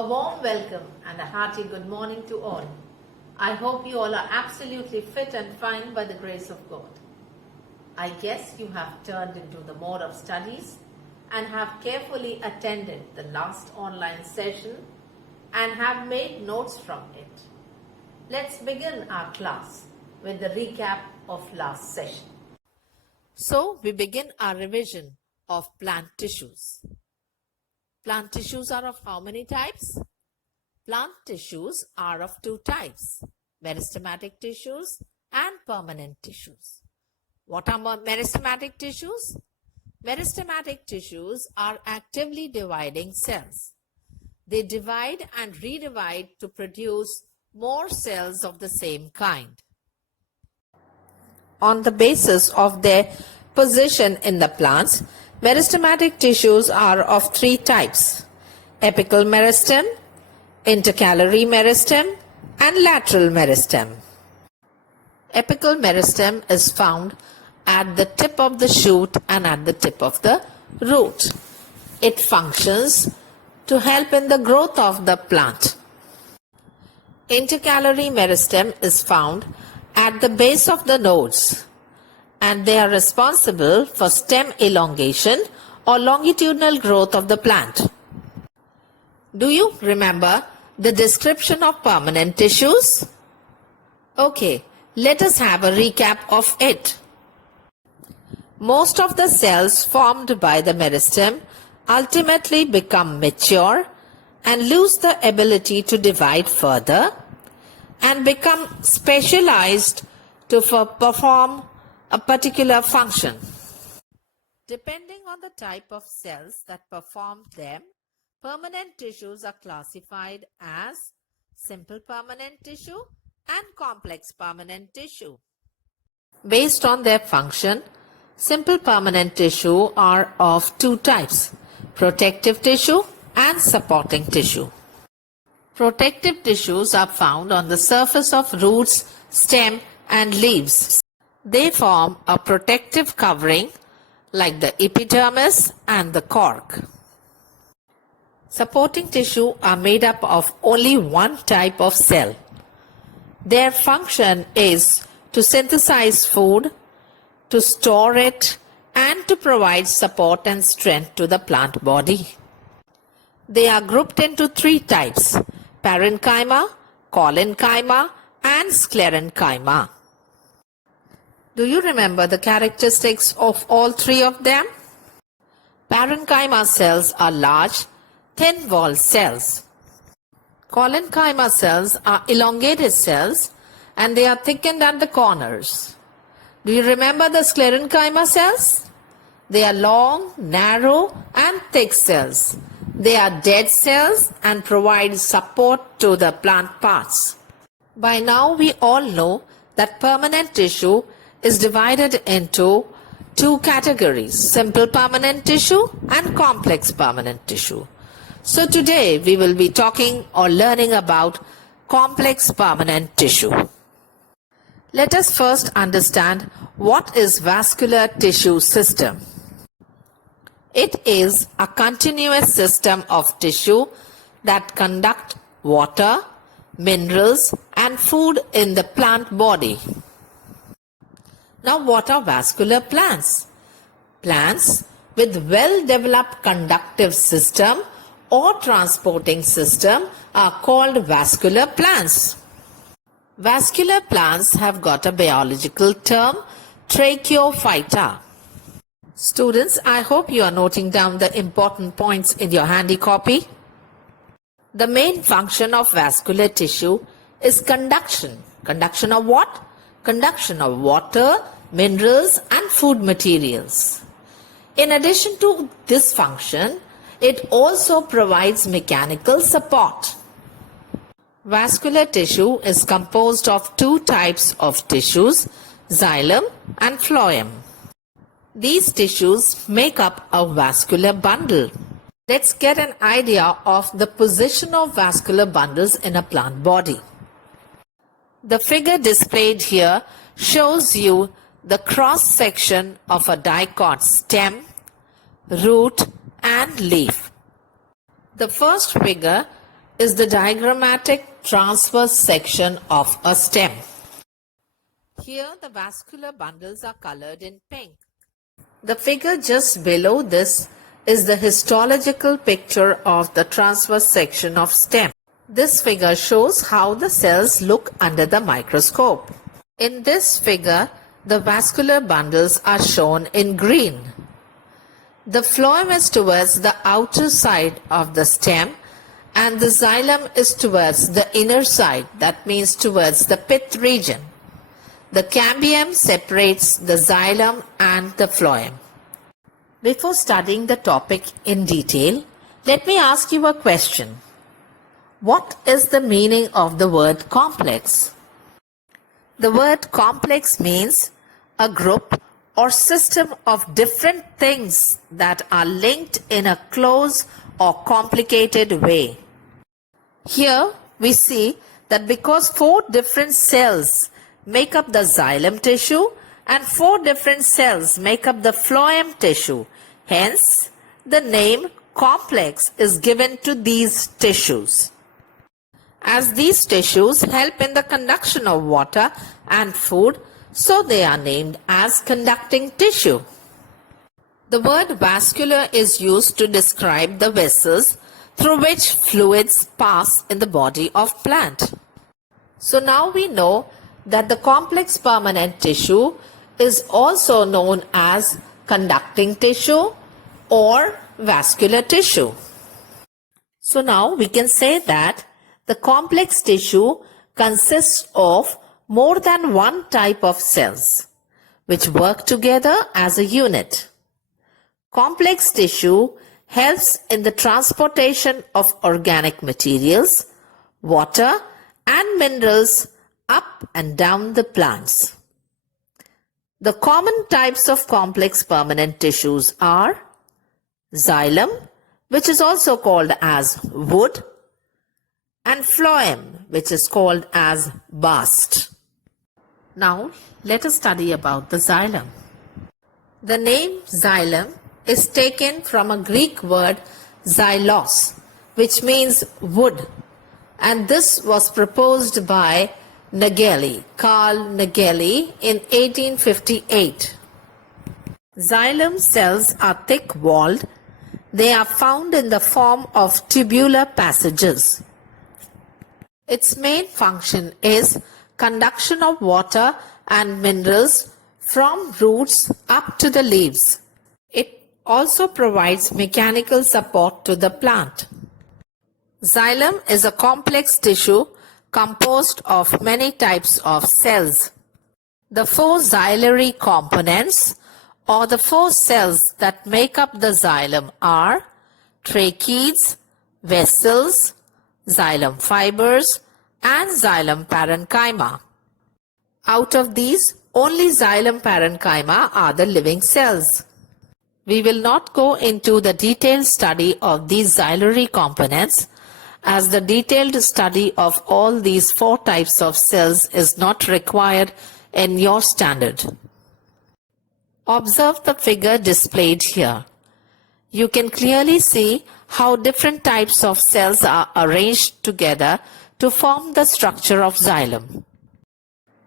A warm welcome and a hearty good morning to all. I hope you all are absolutely fit and fine by the grace of God. I guess you have turned into the mode of studies and have carefully attended the last online session and have made notes from it. Let's begin our class with the recap of last session. So we begin our revision of plant tissues. Plant tissues are of how many types? Plant tissues are of two types, meristematic tissues and permanent tissues. What are meristematic tissues? Meristematic tissues are actively dividing cells. They divide and redivide to produce more cells of the same kind. On the basis of their position in the plants, meristematic tissues are of three types: apical meristem, intercalary meristem, and lateral meristem. Apical meristem is found at the tip of the shoot and at the tip of the root. It functions to help in the growth of the plant. Intercalary meristem is found at the base of the nodes, and they are responsible for stem elongation or longitudinal growth of the plant. Do you remember the description of permanent tissues? Okay, let us have a recap of it. Most of the cells formed by the meristem ultimately become mature and lose the ability to divide further and become specialized to perform a particular function. Depending on the type of cells that perform them, permanent tissues are classified as simple permanent tissue and complex permanent tissue. Based on their function, simple permanent tissue are of two types, protective tissue and supporting tissue. Protective tissues are found on the surface of roots, stem, and leaves. They form a protective covering like the epidermis and the cork. Supporting tissue are made up of only one type of cell. Their function is to synthesize food, to store it, and to provide support and strength to the plant body. They are grouped into three types: parenchyma, collenchyma, and sclerenchyma. Do you remember the characteristics of all three of them? Parenchyma cells are large, thin-walled cells. Collenchyma cells are elongated cells and they are thickened at the corners. Do you remember the sclerenchyma cells? They are long, narrow, and thick cells. They are dead cells and provide support to the plant parts. By now we all know that permanent tissue is divided into two categories, simple permanent tissue and complex permanent tissue. So today we will be talking or learning about complex permanent tissue. Let us first understand what is vascular tissue system. It is a continuous system of tissue that conduct water, minerals, and food in the plant body. Now, what are vascular plants? Plants with well-developed conductive system or transporting system are called vascular plants. Vascular plants have got a biological term, tracheophyta. Students, I hope you are noting down the important points in your handy copy. The main function of vascular tissue is conduction. Conduction of what? Conduction of water, minerals, and food materials. In addition to this function, it also provides mechanical support. Vascular tissue is composed of two types of tissues, xylem and phloem. These tissues make up a vascular bundle. Let's get an idea of the position of vascular bundles in a plant body. The figure displayed here shows you the cross section of a dicot stem, root, and leaf. The first figure is the diagrammatic transverse section of a stem. Here the vascular bundles are colored in pink. The figure just below this is the histological picture of the transverse section of stem. This figure shows how the cells look under the microscope. In this figure, the vascular bundles are shown in green. The phloem is towards the outer side of the stem and the xylem is towards the inner side, that means towards the pith region. The cambium separates the xylem and the phloem. Before studying the topic in detail, let me ask you a question. What is the meaning of the word complex? The word complex means a group or system of different things that are linked in a close or complicated way. Here we see that because 4 different cells make up the xylem tissue and 4 different cells make up the phloem tissue, hence the name complex is given to these tissues. As these tissues help in the conduction of water and food, so they are named as conducting tissue. The word vascular is used to describe the vessels through which fluids pass in the body of plant. So now we know that the complex permanent tissue is also known as conducting tissue or vascular tissue. So now we can say that the complex tissue consists of more than one type of cells which work together as a unit. Complex tissue helps in the transportation of organic materials, water and minerals up and down the plants. The common types of complex permanent tissues are xylem, which is also called as wood, and phloem, which is called as bast. Now let us study about the xylem. The name xylem is taken from a Greek word xylos, which means wood, and this was proposed by Carl Nageli in 1858. Xylem cells are thick-walled. They are found in the form of tubular passages. Its main function is conduction of water and minerals from roots up to the leaves. It also provides mechanical support to the plant. Xylem is a complex tissue composed of many types of cells. The 4 xylary components or the 4 cells that make up the xylem are tracheids, vessels, xylem fibers and xylem parenchyma. Out of these, only xylem parenchyma are the living cells. We will not go into the detailed study of these xylary components, as the detailed study of all these 4 types of cells is not required in your standard. Observe the figure displayed here. You can clearly see how different types of cells are arranged together to form the structure of xylem.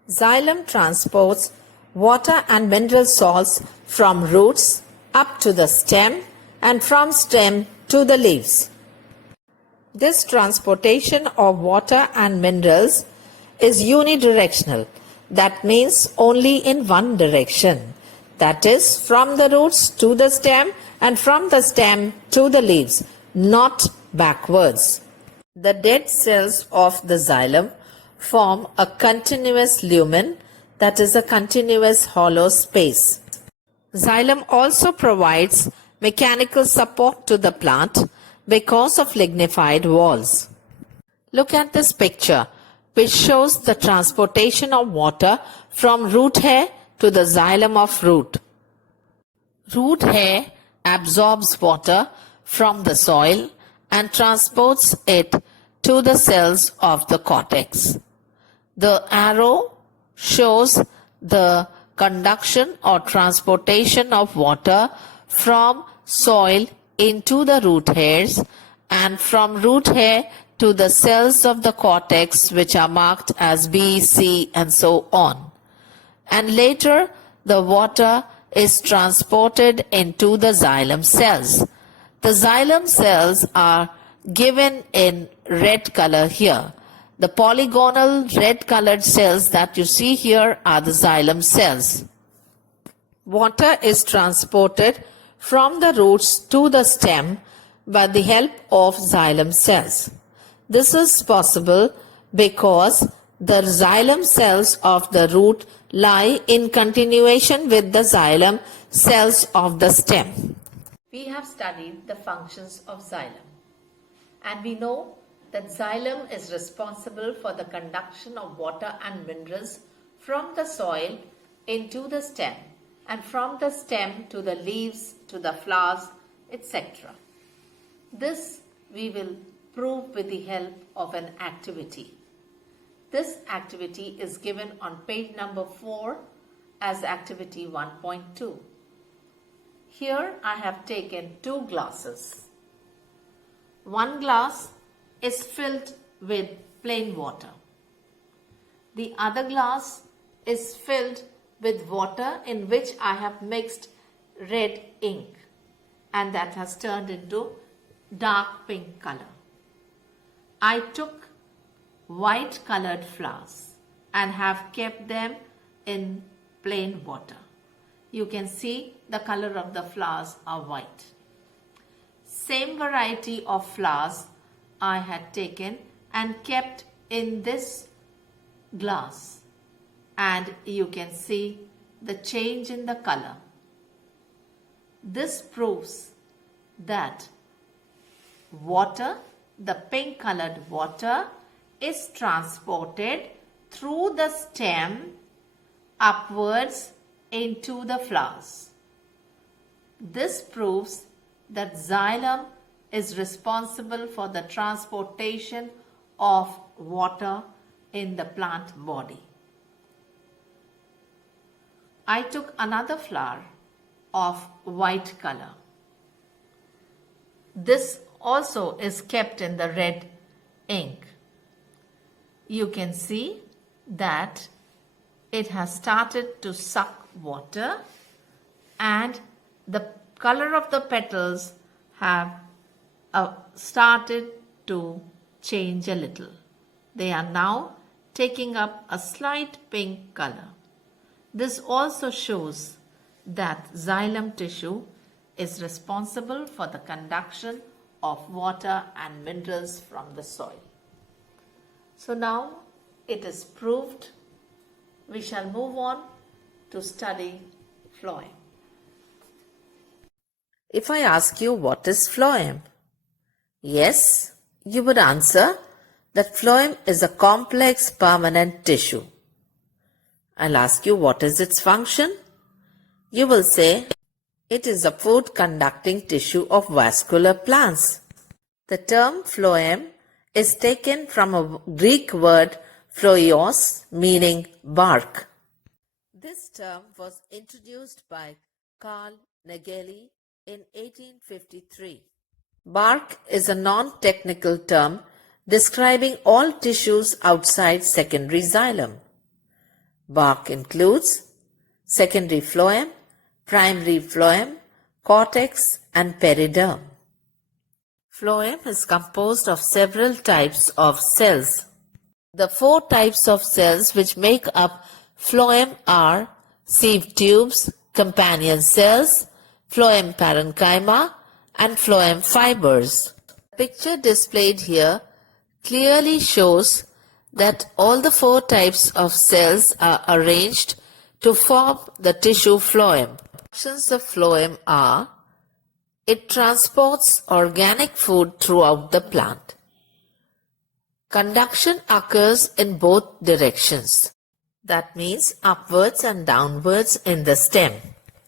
Xylem transports water and mineral salts from roots up to the stem and from stem to the leaves. This transportation of water and minerals is unidirectional. That means only in one direction. That is, from the roots to the stem and from the stem to the leaves, not backwards. The dead cells of the xylem form a continuous lumen, that is a continuous hollow space. Xylem also provides mechanical support to the plant because of lignified walls. Look at this picture, which shows the transportation of water from root hair to the xylem of root. Root hair absorbs water from the soil and transports it to the cells of the cortex. The arrow shows the conduction or transportation of water from soil into the root hairs and from root hair to the cells of the cortex, which are marked as B, C, and so on. And later, the water is transported into the xylem cells. The xylem cells are given in red color here. The polygonal red colored cells that you see here are the xylem cells. Water is transported from the roots to the stem by the help of xylem cells. This is possible because the xylem cells of the root lie in continuation with the xylem cells of the stem. We have studied the functions of xylem, and we know that xylem is responsible for the conduction of water and minerals from the soil into the stem, and from the stem to the leaves, to the flowers, etc. This we will prove with the help of an activity. This activity is given on page number 4 as activity 1.2. Here I have taken 2 glasses. One glass is filled with plain water. The other glass is filled with water in which I have mixed red ink, and that has turned into dark pink color. I took white colored flowers and have kept them in plain water. You can see the color of the flowers are white. Same variety of flowers I had taken and kept in this glass, and you can see the change in the color. This proves that water, the pink colored water, is transported through the stem upwards into the flowers. This proves that xylem is responsible for the transportation of water in the plant body. I took another flower of white color. This also is kept in the red ink. You can see that it has started to suck water, and the color of the petals have started to change a little. They are now taking up a slight pink color. This also shows that xylem tissue is responsible for the conduction of water and minerals from the soil. So now it is proved. We shall move on to study phloem. If I ask you what is phloem, yes, you would answer that phloem is a complex permanent tissue. I'll ask you what is its function. You will say it is a food conducting tissue of vascular plants. The term phloem is taken from a Greek word phloios, meaning bark. This term was introduced by Carl Nageli in 1853. Bark is a non-technical term describing all tissues outside secondary xylem. Bark includes secondary phloem, primary phloem, cortex, and periderm. Phloem is composed of several types of cells. The 4 types of cells which make up phloem are sieve tubes, companion cells, phloem parenchyma, and phloem fibers. The picture displayed here clearly shows that all the 4 types of cells are arranged to form the tissue phloem. Functions of phloem are: it transports organic food throughout the plant. Conduction occurs in both directions. That means upwards and downwards in the stem.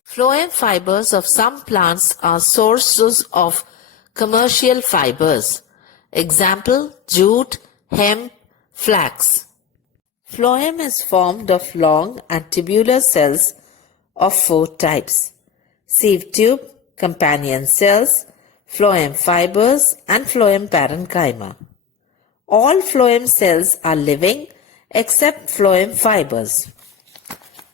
Phloem fibers of some plants are sources of commercial fibers. Example, jute, hemp, flax. Phloem is formed of long and tubular cells of 4 types: sieve tube, companion cells, phloem fibers, and phloem parenchyma. All phloem cells are living except phloem fibers.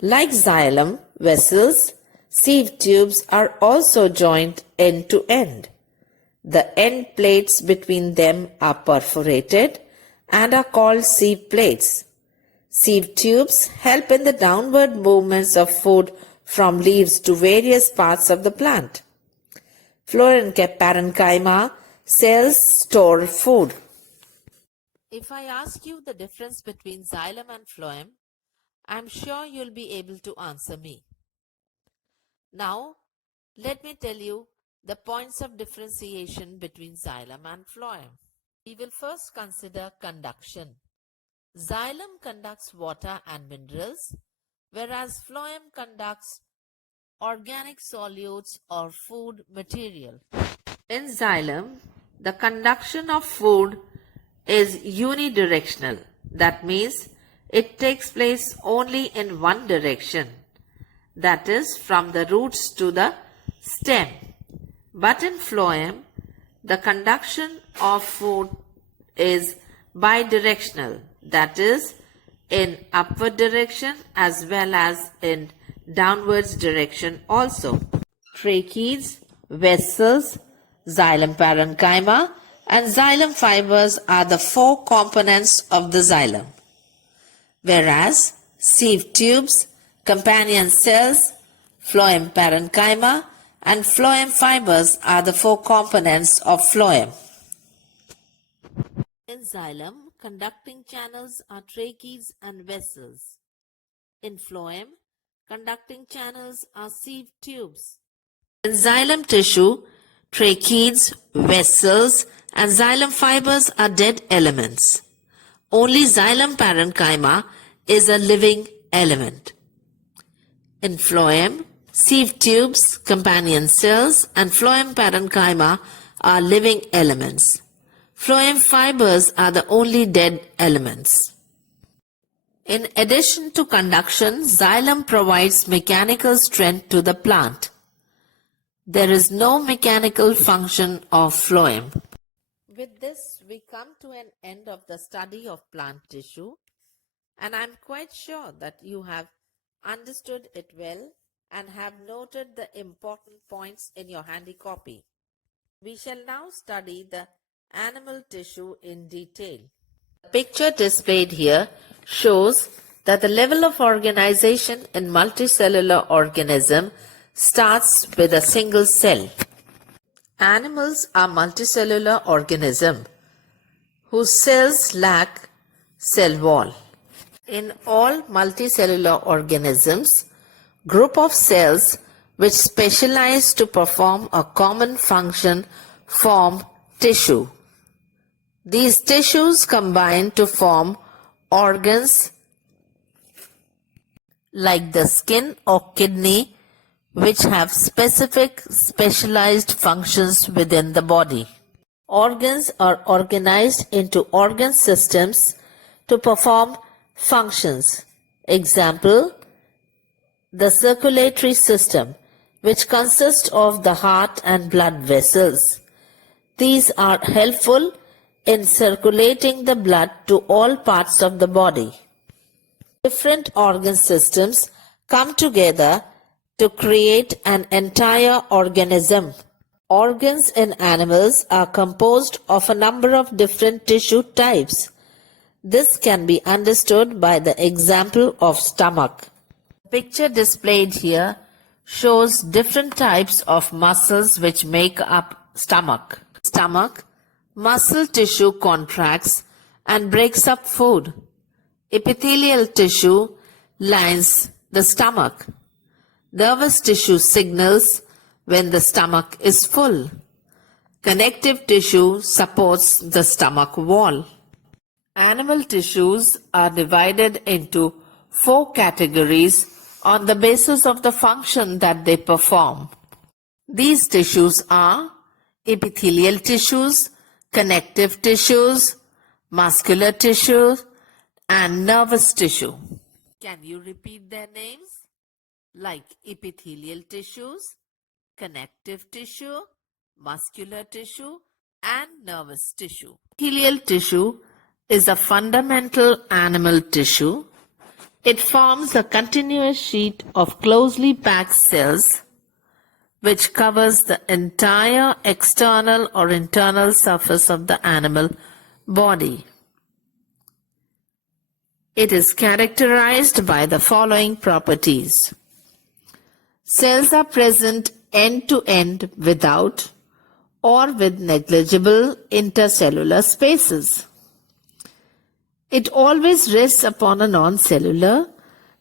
Like xylem vessels, sieve tubes are also joined end to end. The end plates between them are perforated and are called sieve plates. Sieve tubes help in the downward movements of food from leaves to various parts of the plant. Phloem parenchyma cells store food. If I ask you the difference between xylem and phloem, I'm sure you'll be able to answer me. Now, let me tell you the points of differentiation between xylem and phloem. We will first consider conduction. Xylem conducts water and minerals, whereas phloem conducts organic solutes or food material. In xylem, the conduction of food is unidirectional. That means it takes place only in one direction, that is from the roots to the stem. But in phloem, the conduction of food is bidirectional, that is in upward direction as well as in downwards direction also. Tracheids, vessels, xylem parenchyma and xylem fibers are the four components of the xylem, whereas sieve tubes, companion cells, phloem parenchyma and phloem fibers are the four components of phloem. In xylem, conducting channels are tracheids and vessels. In phloem, conducting channels are sieve tubes. In xylem tissue, tracheids, vessels and xylem fibers are dead elements. Only xylem parenchyma is a living element. In phloem, sieve tubes, companion cells and phloem parenchyma are living elements. Phloem fibers are the only dead elements. In addition to conduction, xylem provides mechanical strength to the plant. There is no mechanical function of phloem. With this, we come to an end of the study of plant tissue, and I'm quite sure that you have understood it well and have noted the important points in your handy copy. We shall now study the animal tissue in detail. The picture displayed here shows that the level of organization in multicellular organism starts with a single cell. Animals are multicellular organisms whose cells lack cell wall. In all multicellular organisms, group of cells which specialize to perform a common function form tissue. These tissues combine to form organs like the skin or kidney, which have specialized functions within the body. Organs are organized into organ systems to perform functions. Example, the circulatory system, which consists of the heart and blood vessels. These are helpful in circulating the blood to all parts of the body. Different organ systems come together to create an entire organism. Organs in animals are composed of a number of different tissue types. This can be understood by the example of stomach. The picture displayed here shows different types of muscles which make up stomach. Stomach, muscle tissue contracts and breaks up food. Epithelial tissue lines the stomach. Nervous tissue signals when the stomach is full. Connective tissue supports the stomach wall. Animal tissues are divided into 4 categories on the basis of the function that they perform. These tissues are epithelial tissues, connective tissues, muscular tissues, and nervous tissue. Can you repeat their names? Like epithelial tissues, connective tissue, muscular tissue, and nervous tissue. Epithelial tissue is a fundamental animal tissue. It forms a continuous sheet of closely packed cells which covers the entire external or internal surface of the animal body. It is characterized by the following properties. Cells are present end to end without or with negligible intercellular spaces. It always rests upon a non-cellular,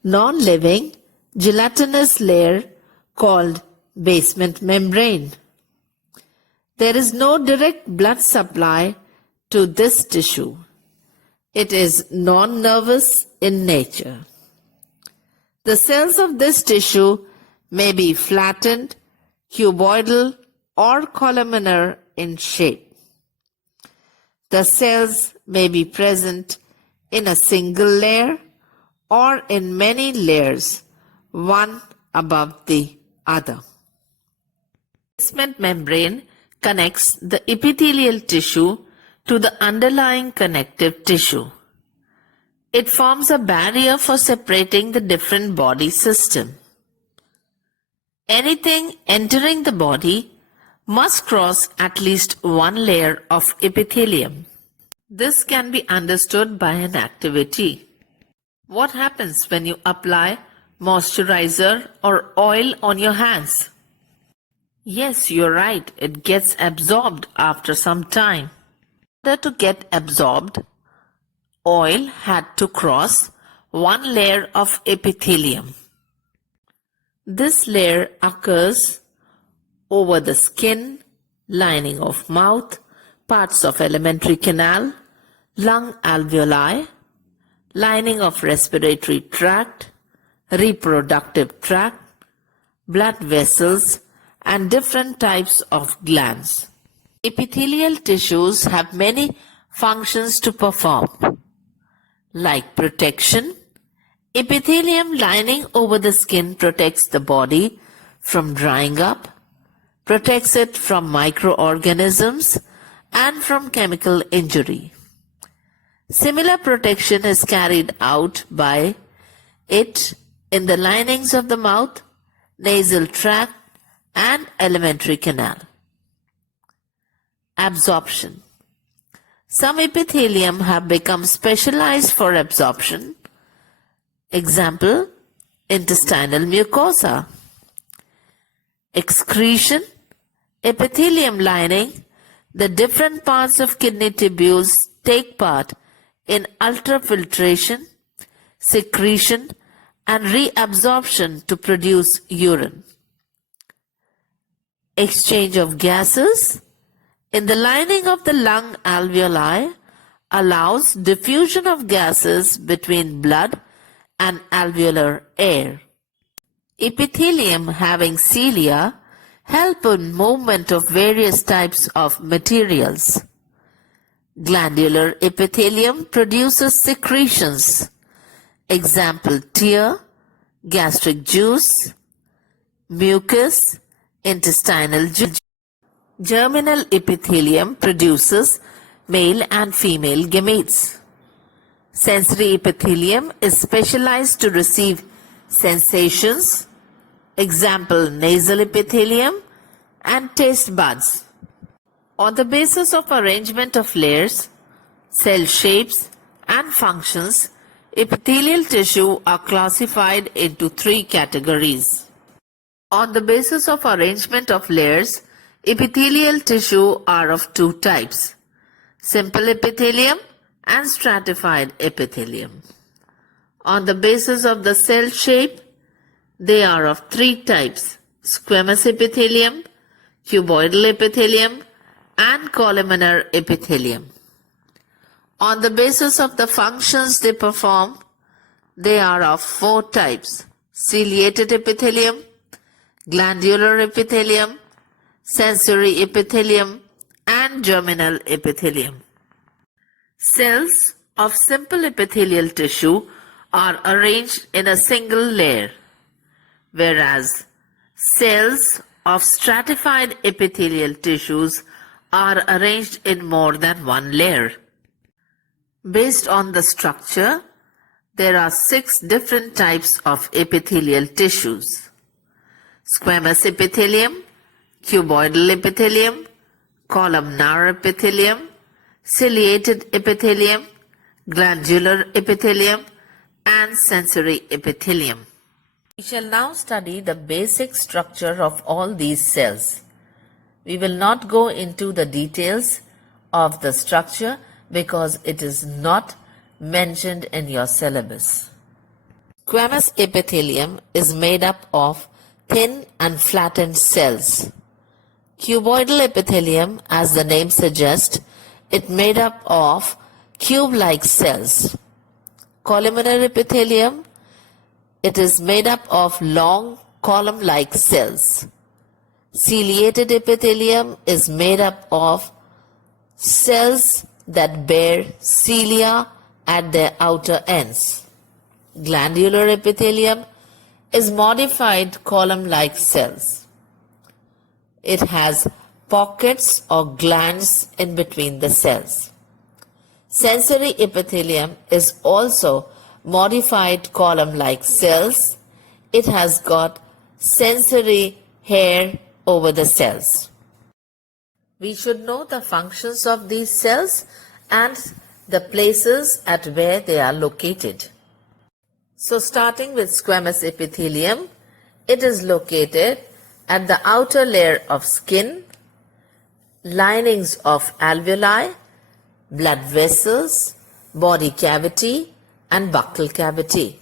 non-living, gelatinous layer called basement membrane. There is no direct blood supply to this tissue. It is non-nervous in nature. The cells of this tissue may be flattened, cuboidal, or columnar in shape. The cells may be present in a single layer or in many layers, one above the other. The basement membrane connects the epithelial tissue to the underlying connective tissue. It forms a barrier for separating the different body system. Anything entering the body must cross at least one layer of epithelium. This can be understood by an activity. What happens when you apply moisturizer or oil on your hands? Yes, you're right, it gets absorbed after some time. In order to get absorbed, oil had to cross one layer of epithelium. This layer occurs over the skin, lining of mouth, parts of alimentary canal, lung alveoli, lining of respiratory tract, reproductive tract, blood vessels, and different types of glands. Epithelial tissues have many functions to perform, like protection. Epithelium lining over the skin protects the body from drying up, protects it from microorganisms and from chemical injury. Similar protection is carried out by it in the linings of the mouth, nasal tract, and alimentary canal. Absorption. Some epithelium have become specialized for absorption. Example, intestinal mucosa. Excretion. Epithelium lining the different parts of kidney tubules take part in ultrafiltration, secretion, and reabsorption to produce urine. Exchange of gases in the lining of the lung alveoli allows diffusion of gases between blood and alveolar air. Epithelium having cilia help in movement of various types of materials. Glandular epithelium produces secretions. Example, tear, gastric juice, mucus, intestinal juice. Germinal epithelium produces male and female gametes. Sensory epithelium is specialized to receive sensations. Example, nasal epithelium and taste buds. On the basis of arrangement of layers, cell shapes and functions, epithelial tissue are classified into three categories. On the basis of arrangement of layers, epithelial tissue are of two types, simple epithelium and stratified epithelium. On the basis of the cell shape, they are of three types, squamous epithelium, cuboidal epithelium, and columnar epithelium. On the basis of the functions they perform, they are of four types, ciliated epithelium, glandular epithelium, sensory epithelium, and germinal epithelium. Cells of simple epithelial tissue are arranged in a single layer, whereas cells of stratified epithelial tissues are arranged in more than one layer. Based on the structure, there are 6 different types of epithelial tissues: squamous epithelium, cuboidal epithelium, columnar epithelium, ciliated epithelium, glandular epithelium, and sensory epithelium. We shall now study the basic structure of all these cells. We will not go into the details of the structure because it is not mentioned in your syllabus. Squamous epithelium is made up of thin and flattened cells. Cuboidal epithelium, as the name suggests, it made up of cube-like cells. Columnar epithelium, it is made up of long column-like cells. Ciliated epithelium is made up of cells that bear cilia at their outer ends. Glandular epithelium is modified column-like cells. It has pockets or glands in between the cells. Sensory epithelium is also modified column-like cells. It has got sensory hair over the cells. We should know the functions of these cells and the places at where they are located. So starting with squamous epithelium, it is located at the outer layer of skin, linings of alveoli, blood vessels, body cavity, and buccal cavity.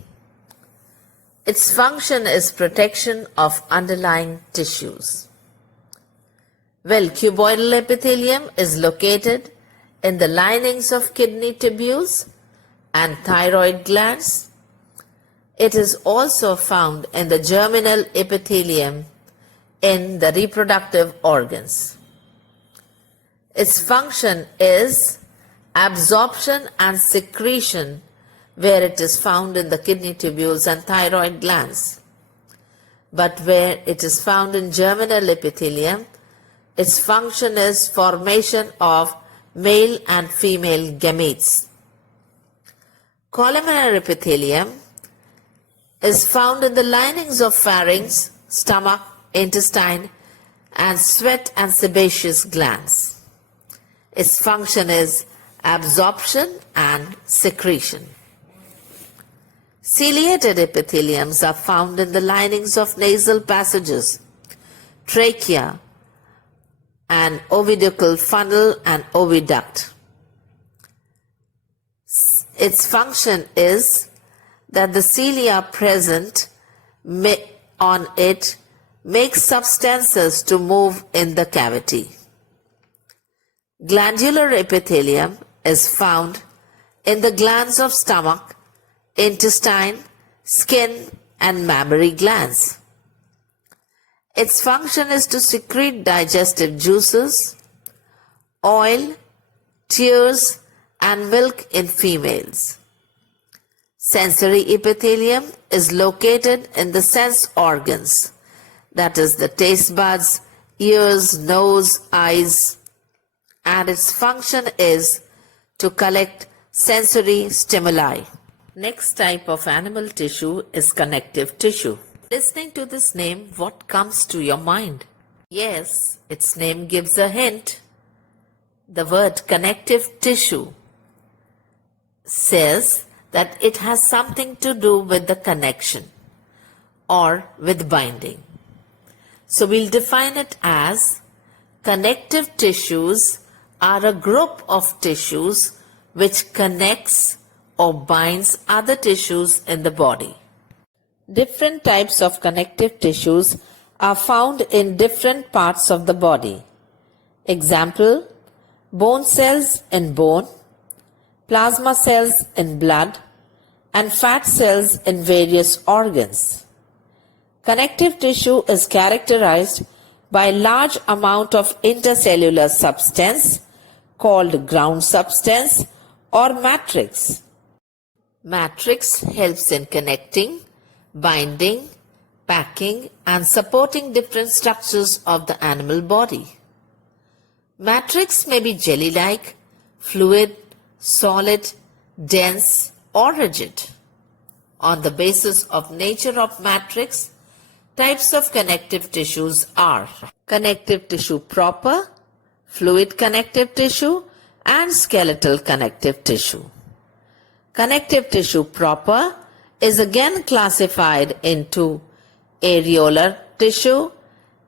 Its function is protection of underlying tissues. Well, cuboidal epithelium is located in the linings of kidney tubules and thyroid glands. It is also found in the germinal epithelium in the reproductive organs. Its function is absorption and secretion, where it is found in the kidney tubules and thyroid glands. But where it is found in germinal epithelium, its function is formation of male and female gametes. Columnar epithelium is found in the linings of pharynx, stomach, intestine, and sweat and sebaceous glands. Its function is absorption and secretion. Ciliated epitheliums are found in the linings of nasal passages, trachea, and oviducal funnel and oviduct. Its function is that the cilia present on it make substances to move in the cavity. Glandular epithelium is found in the glands of stomach, intestine, skin, and mammary glands. Its function is to secrete digestive juices, oil, tears, and milk in females. Sensory epithelium is located in the sense organs, that is the taste buds, ears, nose, eyes, and its function is to collect sensory stimuli. Next type of animal tissue is connective tissue. Listening to this name, what comes to your mind? Yes, its name gives a hint. The word connective tissue says that it has something to do with the connection or with binding. So we'll define it as connective tissues are a group of tissues which connects or binds other tissues in the body. Different types of connective tissues are found in different parts of the body. Example, bone cells in bone, plasma cells in blood, and fat cells in various organs. Connective tissue is characterized by a large amount of intercellular substance called ground substance or matrix. Matrix helps in connecting, binding, packing, and supporting different structures of the animal body. Matrix may be jelly-like, fluid, solid, dense or rigid. On the basis of nature of matrix, types of connective tissues are connective tissue proper, fluid connective tissue, and skeletal connective tissue. Connective tissue proper is again classified into areolar tissue,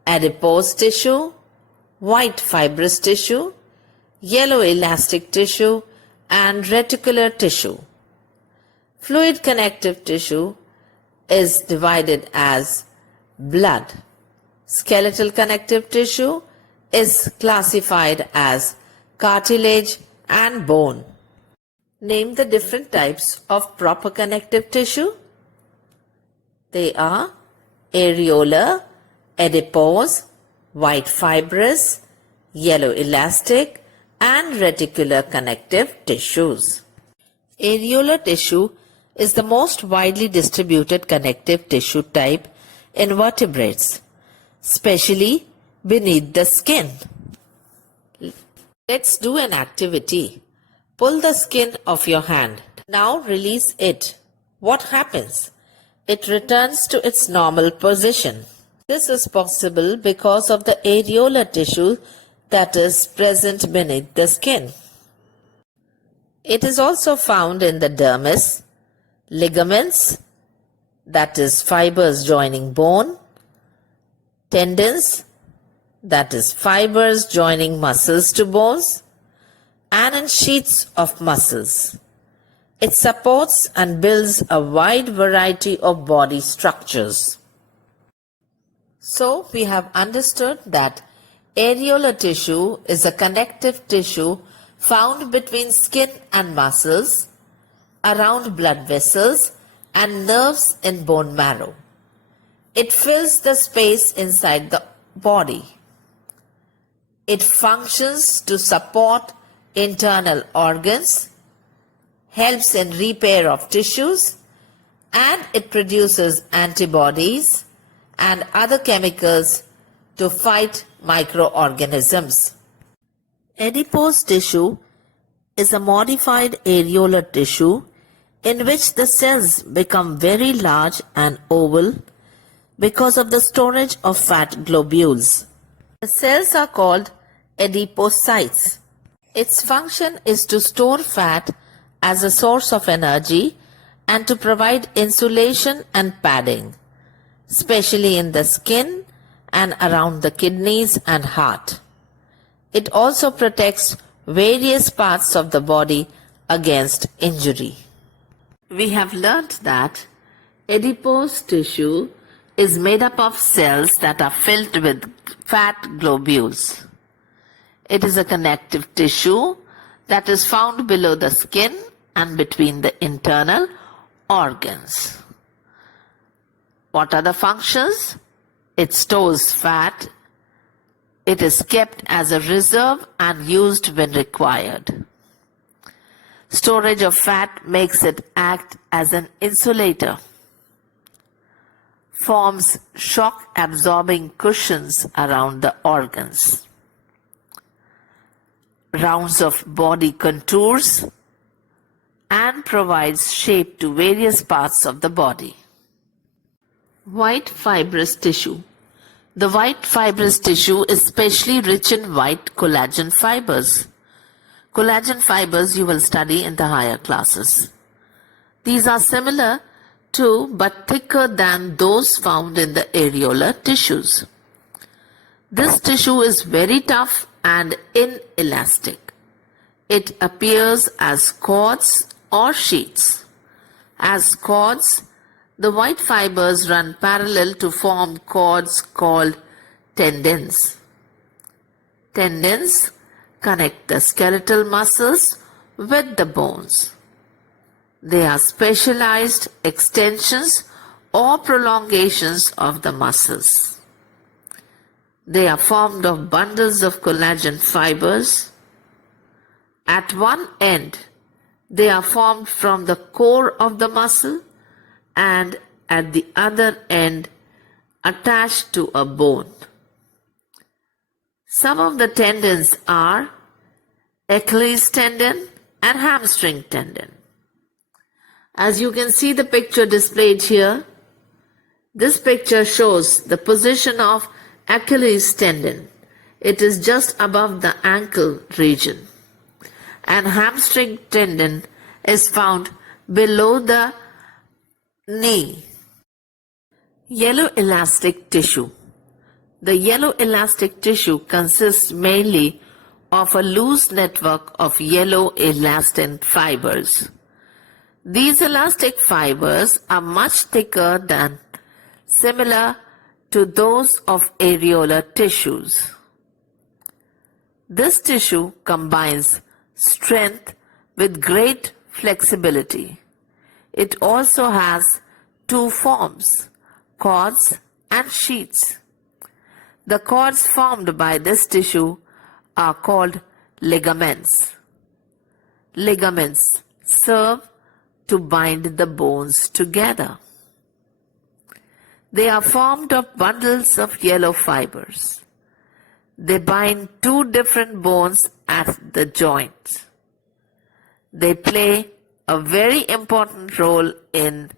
adipose tissue, white fibrous tissue, yellow elastic tissue, and reticular tissue. Fluid connective tissue is divided as blood. Skeletal connective tissue is classified as cartilage and bone. Name the different types of proper connective tissue. They are areolar, adipose, white fibrous, yellow elastic, and reticular connective tissues. Areolar tissue is the most widely distributed connective tissue type in vertebrates, especially beneath the skin. Let's do an activity. Pull the skin of your hand. Now release it. What happens? It returns to its normal position. This is possible because of the areolar tissue that is present beneath the skin. It is also found in the dermis, ligaments, that is fibers joining bone, tendons, that is fibers joining muscles to bones, and in sheaths of muscles. It supports and builds a wide variety of body structures. So we have understood that areolar tissue is a connective tissue found between skin and muscles, around blood vessels, and nerves in bone marrow. It fills the space inside the body. It functions to support internal organs, helps in repair of tissues, and it produces antibodies and other chemicals to fight microorganisms. Adipose tissue is a modified areolar tissue in which the cells become very large and oval because of the storage of fat globules. The cells are called adipocytes. Its function is to store fat as a source of energy and to provide insulation and padding, especially in the skin and around the kidneys and heart. It also protects various parts of the body against injury. We have learnt that adipose tissue is made up of cells that are filled with fat globules. It is a connective tissue that is found below the skin and between the internal organs. What are the functions? It stores fat. It is kept as a reserve and used when required. Storage of fat makes it act as an insulator. Forms shock-absorbing cushions around the organs. Rounds of body contours and provides shape to various parts of the body. White fibrous tissue. The white fibrous tissue is especially rich in white collagen fibers. Collagen fibers you will study in the higher classes. These are similar to but thicker than those found in the areolar tissues. This tissue is very tough and inelastic. It appears as cords or sheets. As cords, the white fibers run parallel to form cords called tendons. Tendons connect the skeletal muscles with the bones. They are specialized extensions or prolongations of the muscles. They are formed of bundles of collagen fibers. At one end, they are formed from the core of the muscle, and at the other end attached to a bone. Some of the tendons are Achilles tendon and hamstring tendon. As you can see the picture displayed here, this picture shows the position of Achilles tendon. It is just above the ankle region. And hamstring tendon is found below the knee. Yellow elastic tissue. The yellow elastic tissue consists mainly of a loose network of yellow elastin fibers. These elastic fibers are much thicker than similar to those of areolar tissues. This tissue combines strength with great flexibility. It also has two forms, cords and sheets. The cords formed by this tissue are called ligaments. Ligaments serve to bind the bones together. They are formed of bundles of yellow fibers. They bind two different bones at the joints. They play a very important role in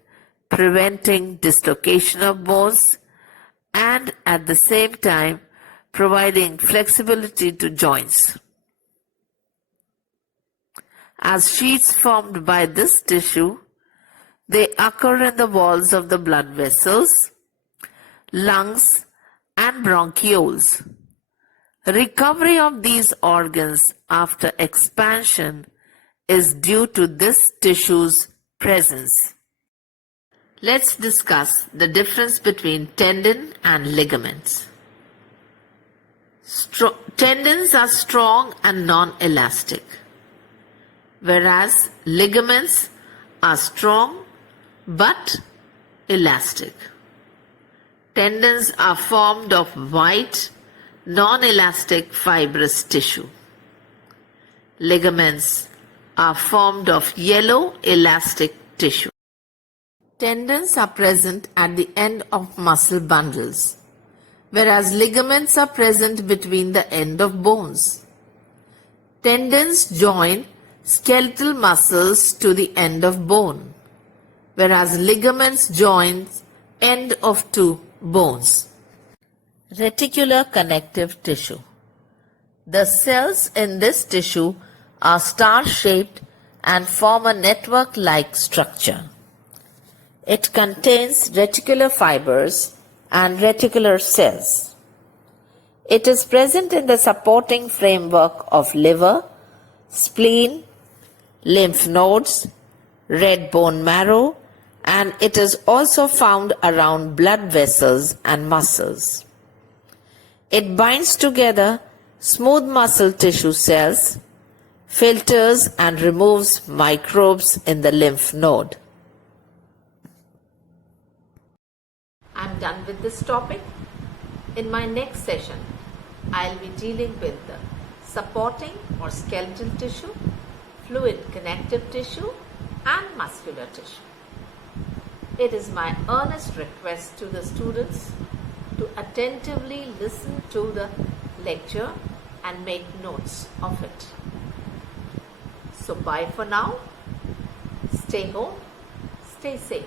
preventing dislocation of bones and at the same time providing flexibility to joints. As sheets formed by this tissue, they occur in the walls of the blood vessels, lungs, and bronchioles. Recovery of these organs after expansion is due to this tissue's presence. Let's discuss the difference between tendon and ligaments. Tendons are strong and non-elastic, whereas ligaments are strong but elastic. Tendons are formed of white, non-elastic fibrous tissue. Ligaments are formed of yellow elastic tissue. Tendons are present at the end of muscle bundles, whereas ligaments are present between the end of bones. Tendons join skeletal muscles to the end of bone, whereas ligaments join end of two bones. Reticular connective tissue. The cells in this tissue are star-shaped and form a network-like structure. It contains reticular fibers and reticular cells. It is present in the supporting framework of liver, spleen, lymph nodes, red bone marrow, and it is also found around blood vessels and muscles. It binds together smooth muscle tissue cells, filters and removes microbes in the lymph node. I'm done with this topic. In my next session, I'll be dealing with the supporting or skeletal tissue, fluid connective tissue, and muscular tissue. It is my earnest request to the students to attentively listen to the lecture and make notes of it. So bye for now. Stay home, stay safe.